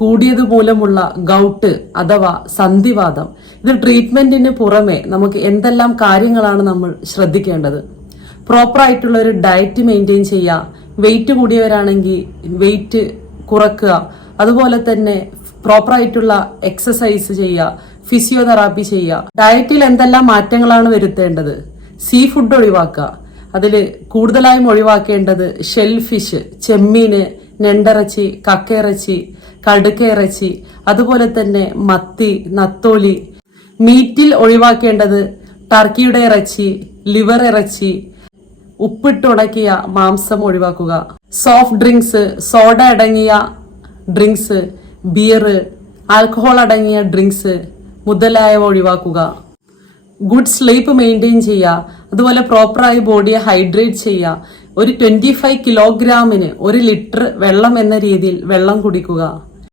കൂടിയത് മൂലമുള്ള ഗൗട്ട് അഥവാ സന്ധിവാതം. ഇത് ട്രീറ്റ്മെന്റിന് പുറമെ നമുക്ക് എന്തെല്ലാം കാര്യങ്ങളാണ് നമ്മൾ ശ്രദ്ധിക്കേണ്ടത്? പ്രോപ്പർ ആയിട്ടുള്ള ഒരു ഡയറ്റ് മെയിൻറ്റെയിൻ ചെയ്യുക, വെയിറ്റ് കൂടിയവരാണെങ്കിൽ വെയിറ്റ് കുറക്കുക, അതുപോലെ തന്നെ പ്രോപ്പർ ആയിട്ടുള്ള എക്സസൈസ് ചെയ്യുക, ഫിസിയോതെറാപ്പി ചെയ്യുക. ഡയറ്റിൽ എന്തെല്ലാം മാറ്റങ്ങളാണ് വരുത്തേണ്ടത്? സീ ഫുഡ് ഒഴിവാക്കുക. അതിൽ കൂടുതലായും ഒഴിവാക്കേണ്ടത് ഷെൽ ഫിഷ്, ചെമ്മീന്, ഞണ്ടിറച്ചി, കക്കയിറച്ചി, കടുക്കയിറച്ചി, അതുപോലെ തന്നെ മത്തി, നത്തോലി. മീറ്റിൽ ഒഴിവാക്കേണ്ടത് ടർക്കിയുടെ ഇറച്ചി, ലിവർ ഇറച്ചി, ഉപ്പിട്ടുണക്കിയ മാംസം ഒഴിവാക്കുക. സോഫ്റ്റ് ഡ്രിങ്ക്സ്, സോഡ അടങ്ങിയ ഡ്രിങ്ക്സ്, ബിയർ, ആൽക്കഹോൾ അടങ്ങിയ ഡ്രിങ്ക്സ് മുതലായവ ഒഴിവാക്കുക. ഗുഡ് സ്ലീപ്പ് മെയിൻറ്റെയിൻ ചെയ്യുക. അതുപോലെ പ്രോപ്പറായി ബോഡിയെ ഹൈഡ്രേറ്റ് ചെയ്യുക. ഒരു 25 കിലോഗ്രാമിന് 1 ലിറ്റർ വെള്ളം എന്ന രീതിയിൽ വെള്ളം കുടിക്കുക.